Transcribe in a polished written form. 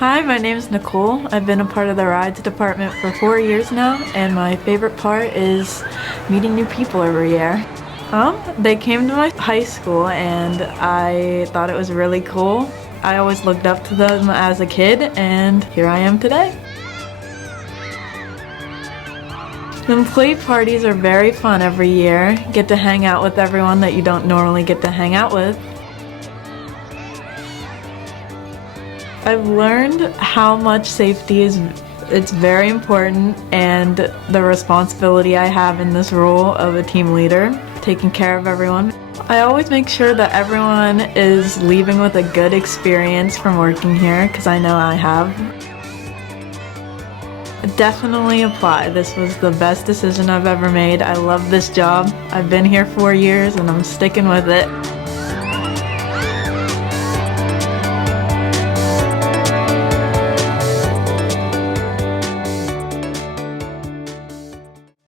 Hi, my name is Nicole. I've been a part of the rides department for 4 years now, and my favorite part is meeting new people every year. They came to my high school and I thought it was really cool. I always looked up to them as a kid, and here I am today. The employee parties are very fun every year. Get to hang out with everyone that you don't normally get to hang out with. I've learned how much safety it's very important, and the responsibility I have in this role of a team leader, taking care of everyone. I always make sure that everyone is leaving with a good experience from working here, because I know I have. Definitely apply. This was the best decision I've ever made. I love this job. I've been here 4 years and I'm sticking with it.